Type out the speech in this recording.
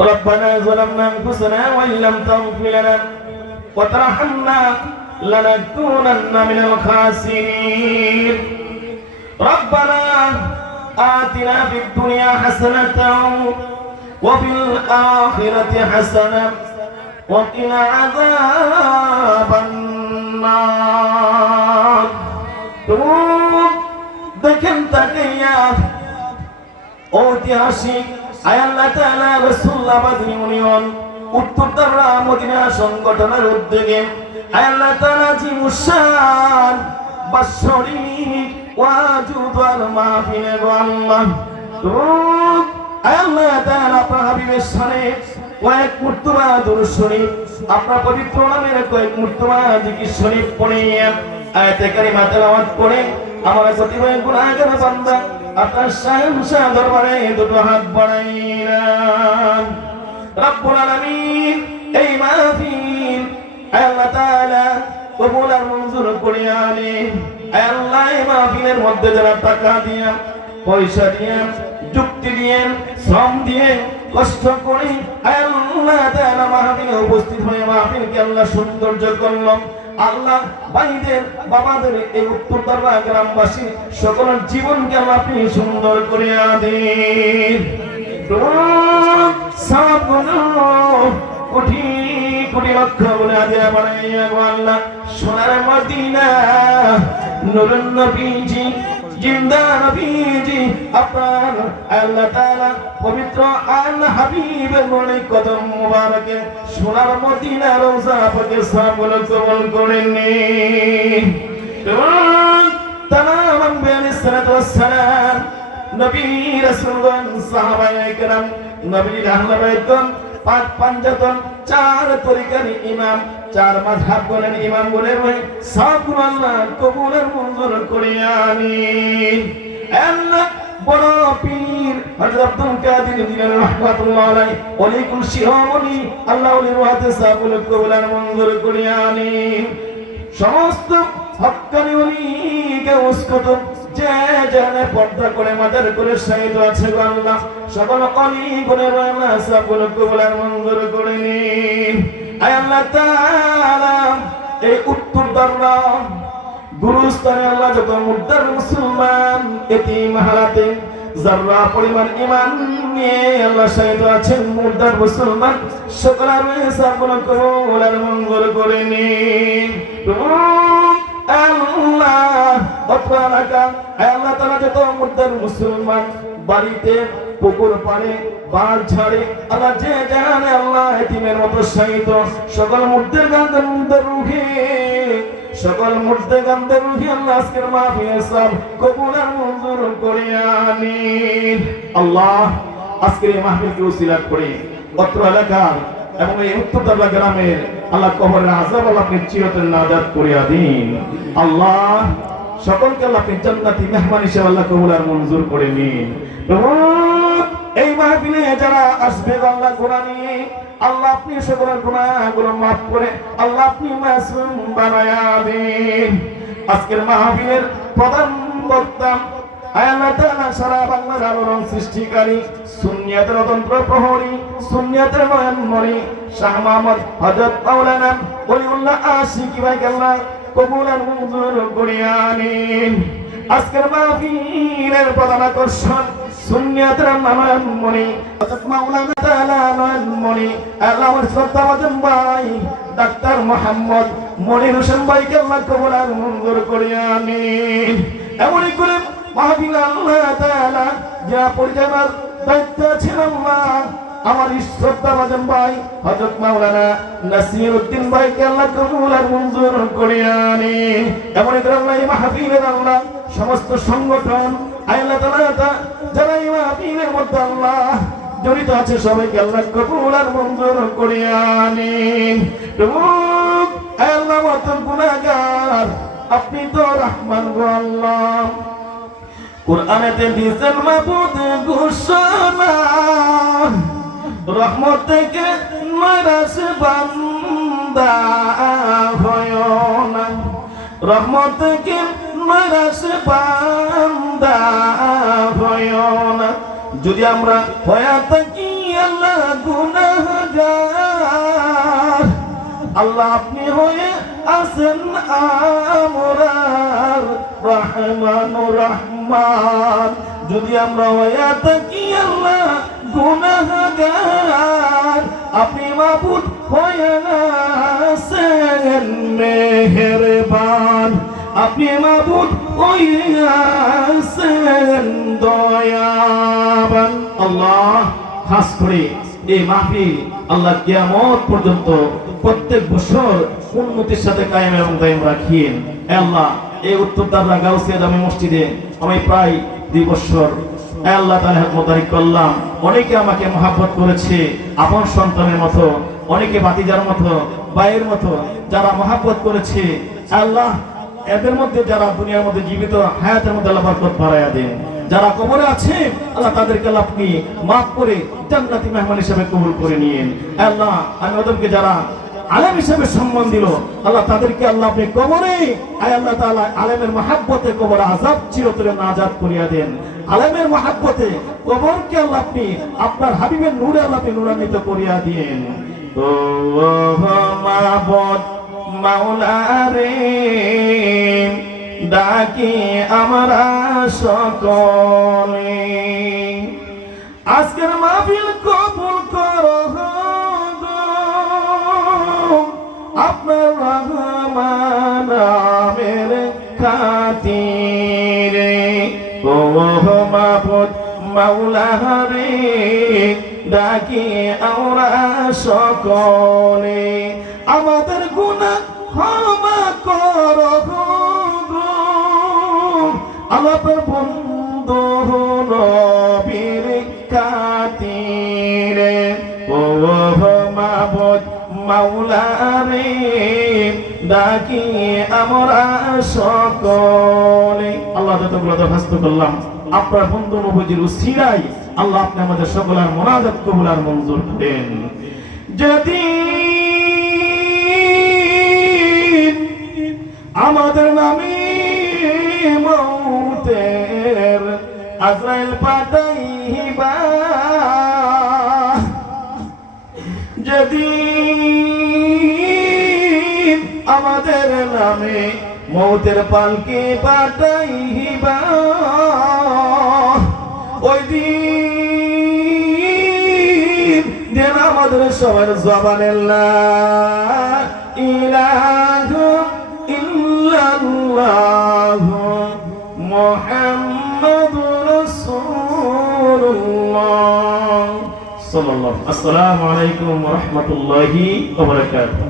ربنا ظلمنا أنفسنا وإن لم تغفر لنا وترحمنا لنكونن من الخاسرين ربنا آتنا في الدنيا حسنة وفي الآخرة حسنة وقنا عذاب النار দেখেন তাকিয়া ঐতিহাসিক আল্লাহ তাআলা রাসূলুল্লাহ মাদনী ইউনিয়ন উত্তরদারা মদিনা সংগঠনের উদ্যোগে আল্লাহ তাআলা জি মুশান বাৎসরিক ওয়াজুদ ওয়াল মাহফিলে আল্লাহ আল্লাহ তাআলা আপনার হাবিবের শানে কয়েক মুর্তবা দুরূদ শরীফ আপনার পবিত্র নামের কয়েক মুর্তবা জিকির শরীফ পড়ে আয়াতে কারিমা তেলাওয়াত করে আমার প্রতিভা গুনাহগার বান্দা আপনার শাহেনশাহ দরবারে দুটো হাত বাড়াইলাম রব্বুল আলামিন এই মাহফিল আল্লাহ তাআলা কবুল আর মঞ্জুর করে আনেন আল্লাহ এই মাহফিলের মধ্যে যারা টাকা দিয়ে পয়সা দিয়ে যুক্তি দিয়ে শ্রম দিয়ে কষ্ট করে আল্লাহ তাআলা মাহফিলে উপস্থিত হয়ে মাহফিলকে আল্লাহ সৌন্দর্য করলাম আল্লাহ ভাইদের বাবাদের এই উত্তরদারা গ্রামবাসী সকলের জীবনকে আল্লাহ আপনি সুন্দর করে দিন কোটি কোটি লক্ষ বলে আজ বানাইয়া গো আল্লাহ সোনার মদিনা নূরুন নবীজি জিন্দা নবীজি আপনার আল্লাহ তাআলা পবিত্র আল্লাহ হাবিবের মনে কদম মুবারকে সোনার মদিনা রওজা পাকে সাবল কবুল করে নিন তামাম আম্বিয়া আলাইহিস সালাতু ওয়াস সালাম নবী রাসূলগণ সাহাবায়ে কেরাম নবীর আহলে বাইতগণ পাঁচ পাঁচজন চার তরিকার ইমাম চার মাযহাব বলেন ইমাম বলে রয়ে সবগুলো আল্লাহ কবুল আর মঞ্জুর করে আমিন আল্লাহ বড় পীর হযরত আব্দুল কাদের জিলানী রাহমাতুল্লাহ আলাইহি ওলিকুল শিহামনি আল্লাহ ওলির হাতে সবগুলো কবুল আর মঞ্জুর করে আমিন সমস্ত হক্কানি ওলিকে উসকত যে জানে পর্দা করে মাদার করে শহীদ আছে গো আল্লাহ সকল অলি গুণের আল্লাহ সবগুলো কবুল আর মঞ্জুর করে নিন আয় আল্লাহ তাআলা এই উত্তরদারা গুরুস্থানে আল্লাহ যত মুর্দার মুসলমান এতিম হালাতে যারা পরিমাণ ঈমান নিয়ে আল্লাহ শহীদ আছেন মুর্দার মুসলমান সকলের সবগুলো কবুল আর মঞ্জুর করে নিন আল্লাহ আল্লাহ তাআলা যত মুর্দার মুসলমান বাড়িতে পুকুর পাড়ে বাঁধ ঝাড়ে আল্লাহ যে জানে আল্লাহ এতিমের মতো শহীদ সকল মুর্দার গান্ধার রুহে সকল মুর্দে গান্ধার রুহে আল্লাহ আজকের মাহফিল সব কবুল আর মঞ্জুর করে আমিন আল্লাহ আজকের এই মাহফিলকে উসিলা করে অত্র এলাকার এবং এই উত্তরদারা গ্রামের আল্লাহ কবরের আযাব আল্লাহ আপনি চিরতরে নাজাত করিয়া দিন আল্লাহ সকলকে আল্লাহ আপনি জান্নাতি মেহমান হিসেবে আল্লাহ কবুল আর মঞ্জুর করে নিন প্রভু এই মাহফিলে যারা আসবে আল্লাহ গুনাহ নিয়ে আল্লাহ আপনি সকলের গুনাহগুলো মাফ করে আল্লাহ আপনি মাসুম বানায়া দিন আজকের মাহফিলের প্রধান বক্তা আল্লাহ তাআলা সারা বাংলার আলোড়ন সৃষ্টিকারী সুন্নিয়াতের অতন্ত্র প্রহরী সুন্নিয়াতের নয়নমণি শাহ মুহাম্মদ হযরত মাওলানা ওলিউল্লাহ আশিকি ভাইকে আল্লাহ কবুল আর মঞ্জুর করিয়া নিন আজকের মাহফিলের প্রধান আকর্ষণ সুন্নিয়াতের নয়নমণি হযরত মাওলানা তাআলা নয়নমণি আল্লাহ শ্রদ্ধাভাজন ভাই ডাক্তার মোহাম্মদ মনির হোসেন ভাইকে আল্লাহ কবুল আর মঞ্জুর করিয়া নিন এমনই করে মাহফিল আল্লাহ তাআলা যা পরিচালনার দায়িত্ব আছেন আল্লাহ আমার শ্রদ্ধাভাজন ভাই হযরত মাওলানা নাসিরউদ্দিন ভাইকে আল্লাহ কবুল আর মঞ্জুর করে আনিন এমনই করে আল্লাহ এই মাহফিলের আল্লাহ সমস্ত সংগঠন আল্লাহ তাআলা যারা এই মাহফিলের মধ্যে আল্লাহ জড়িত আছে সবাইকে আল্লাহ কবুল আর মঞ্জুর করে আনিন প্রভু আল্লাহ মত গুনাহগার আপনি তো রহমান গো আল্লাহ কুরআনেতে দিয়েছেন মাবুদ ঘোষণা রহমত থেকে নৈরাশ বান্দা হয় না রহমত থেকে নৈরাশ বান্দা হয় না যদি আমরা হয়ে থাকি আল্লাহ গুনাহ আল্লাহ আপনি হয়ে আছেন আমরার রহমানুর রহমান। যদি আমরা হয়ে থাকি আল্লাহ গুনাহগার, আপনি মাবুদ হয়ে আছেন মেহেরবান, আপনি মাবুদ হয়ে আছেন দয়াবান। আল্লাহ খাস করে এই মাহফিল আল্লাহ কিয়ামত পর্যন্ত প্রত্যেক বছর উন্নতির সাথে কায়েম এবং দায়েম রাখিয়েন। আল্লাহ এই উত্তরদাররা গাউসিয়া জামে মসজিদে আমি প্রায় 2 বছর আল্লাহ তাআলা মোতারিক করলাম। অনেকে আমাকে মহব্বত করেছে আপন সন্তানের মতো, অনেকে ভাতিজার মতো, ভাইয়ের মতো যারা মহব্বত করেছে আল্লাহ এদের মধ্যে যারা দুনিয়ার মধ্যে জীবিত হায়াতের মধ্যে আল্লাহ বরকত বাড়ায়া দেন। যারা কবরে আছে আল্লাহ তাদেরকে আল্লাহ আপনি মাফ করে জান্নাতি মেহমান হিসেবে কবুল করে নিয়েন। আল্লাহ আমি ওদেরকে যারা আলেম হিসেবে সম্মান দিল আল্লাহ তাদেরকে আল্লাহ আপনি কবরে আল্লাহ তাআলা আলেমের মহব্বতে কবর আযাব চিরতরে নাজাত করিয়া দেন। আলেমের মহব্বতে কবরকে আল্লাহ আপনি আপনার হাবিবের নূরে আল্লাহ আপনি নূরান্বিত করিয়া দিয়েন। ও মাবুদ মাওলা রে ডাকি আমরা সকলে, আজকের মাহফিল কবুল করো আপনার রহমান নামের খাতিরে। ও মাবুদ মাওলা রে ডাকি আমরা সকলে, আমাদের গুনাহ ক্ষমা করো আমাদের বন্ধু নবীর খাতিরে। ও মাবুদ মাওলা রে ডাকি আমরা সকলে। আল্লাহ যতগুলো দরখাস্ত করলাম আপনার বন্ধু নবীর উসিলায় আল্লাহ আপনি আমাদের সকলের মুনাজাত কবুল আর মঞ্জুর করেন। যদি আমাদের নামে মউতের আজরাইল পাঠাইবা, যদি আমাদের নামে মউতের পালকি পাঠাইবা, ওই দিন দেন আমাদের সবার জবানে লা ইলাহা ইল্লাল্লাহু মুহাম্মাদুর রাসূলুল্লাহ সাল্লাল্লাহু। আসসালামু আলাইকুম ওয়া রাহমাতুল্লাহি ওয়া বারাকাতুহু।